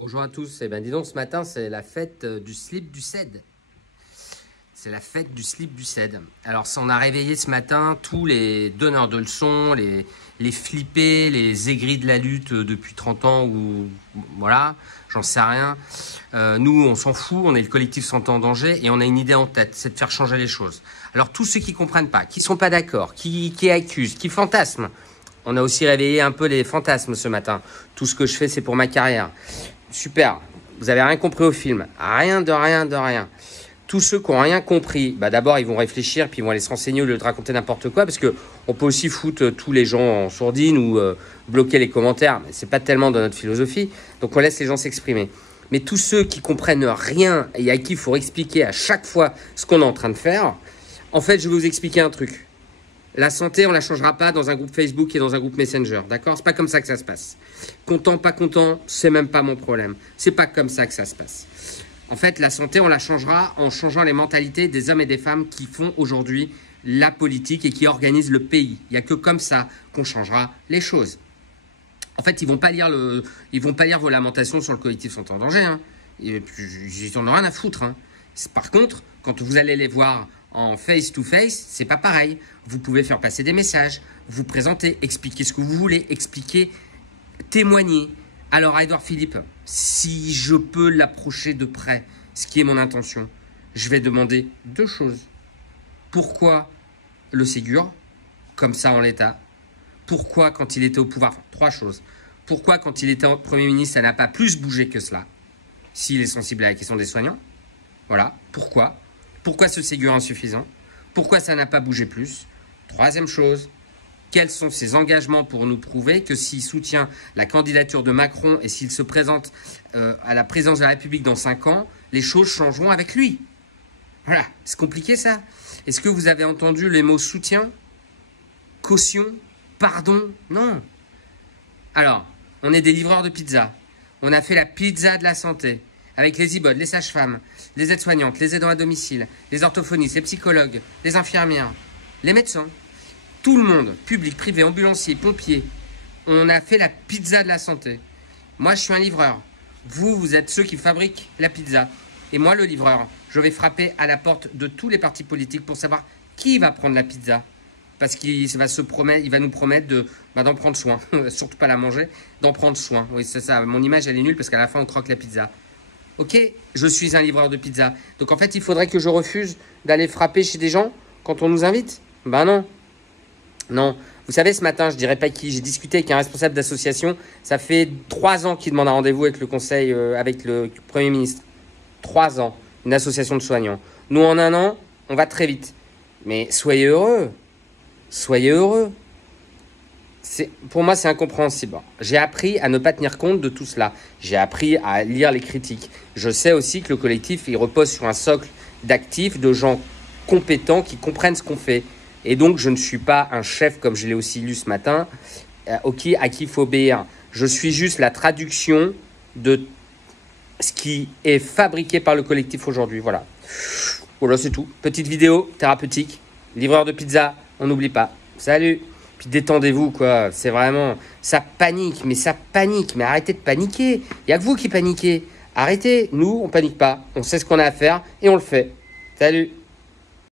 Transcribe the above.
Bonjour à tous. Eh bien, dis donc, ce matin, c'est la fête du slip du CED. C'est la fête du slip du CED. Alors, ça, on a réveillé ce matin tous les donneurs de leçons, les flippés, les aigris de la lutte depuis 30 ans ou voilà, j'en sais rien. Nous, on s'en fout, on est le collectif Santé en danger et on a une idée en tête, c'est de faire changer les choses. Alors, tous ceux qui comprennent pas, qui sont pas d'accord, qui accusent, qui fantasment, on a aussi réveillé un peu les fantasmes ce matin. Tout ce que je fais, c'est pour ma carrière. Super, vous avez rien compris au film. Rien de rien de rien. Tous ceux qui n'ont rien compris, bah d'abord ils vont réfléchir, puis ils vont aller se renseigner au lieu de raconter n'importe quoi, parce qu'on peut aussi foutre tous les gens en sourdine ou bloquer les commentaires, mais c'est pas tellement dans notre philosophie, donc on laisse les gens s'exprimer. Mais tous ceux qui comprennent rien et à qui il faut expliquer à chaque fois ce qu'on est en train de faire, en fait je vais vous expliquer un truc. La santé, on ne la changera pas dans un groupe Facebook et dans un groupe Messenger, d'accord? C'est pas comme ça que ça se passe. Content, pas content, c'est même pas mon problème. C'est pas comme ça que ça se passe. En fait, la santé, on la changera en changeant les mentalités des hommes et des femmes qui font aujourd'hui la politique et qui organisent le pays. Il n'y a que comme ça qu'on changera les choses. En fait, ils vont pas lire vos lamentations sur le collectif Santé en danger. Hein. Ils n'en ont rien à foutre. Hein. Par contre, quand vous allez les voir en face-to-face, c'est pas pareil. Vous pouvez faire passer des messages, vous présenter, expliquer ce que vous voulez, expliquer, témoigner. Alors, Édouard Philippe, si je peux l'approcher de près, ce qui est mon intention, je vais demander deux choses. Pourquoi le Ségur, comme ça en l'état? Pourquoi, quand il était au pouvoir, enfin, trois choses. Pourquoi, quand il était Premier ministre, ça n'a pas plus bougé que cela, s'il est sensible à la question des soignants? Voilà, pourquoi? Pourquoi ce Ségur insuffisant? Pourquoi ça n'a pas bougé plus? Troisième chose, quels sont ses engagements pour nous prouver que s'il soutient la candidature de Macron et s'il se présente à la présidence de la République dans 5 ans, les choses changeront avec lui? Voilà, c'est compliqué ça. Est-ce que vous avez entendu les mots soutien, caution, pardon? Non. Alors, on est des livreurs de pizza. On a fait la pizza de la santé. Avec les IBOD, les sages-femmes, les aides-soignantes, les aidants à domicile, les orthophonistes, les psychologues, les infirmières, les médecins, tout le monde, public, privé, ambulancier, pompiers. On a fait la pizza de la santé. Moi, je suis un livreur. Vous êtes ceux qui fabriquent la pizza. Et moi, le livreur, je vais frapper à la porte de tous les partis politiques pour savoir qui va prendre la pizza. Parce qu'il va nous promettre d'en prendre soin. Surtout pas la manger, d'en prendre soin. Oui, c'est ça. Mon image, elle est nulle parce qu'à la fin, on croque la pizza. Ok, je suis un livreur de pizza. Donc en fait, il faudrait que je refuse d'aller frapper chez des gens quand on nous invite? Ben non. Non. Vous savez, ce matin, je dirais pas qui, j'ai discuté avec un responsable d'association. Ça fait 3 ans qu'il demande un rendez-vous avec le conseil, avec le Premier ministre. 3 ans. Une association de soignants. Nous, en 1 an, on va très vite. Mais soyez heureux. Soyez heureux. Pour moi, c'est incompréhensible. J'ai appris à ne pas tenir compte de tout cela. J'ai appris à lire les critiques. Je sais aussi que le collectif, il repose sur un socle d'actifs, de gens compétents qui comprennent ce qu'on fait. Et donc, je ne suis pas un chef, comme je l'ai aussi lu ce matin, à qui il faut obéir. Je suis juste la traduction de ce qui est fabriqué par le collectif aujourd'hui. Voilà. Voilà, c'est tout. Petite vidéo thérapeutique. Livreur de pizza, on n'oublie pas. Salut! Puis détendez-vous, quoi. C'est vraiment... Ça panique, mais arrêtez de paniquer. Il n'y a que vous qui paniquez. Arrêtez. Nous, on panique pas. On sait ce qu'on a à faire et on le fait. Salut!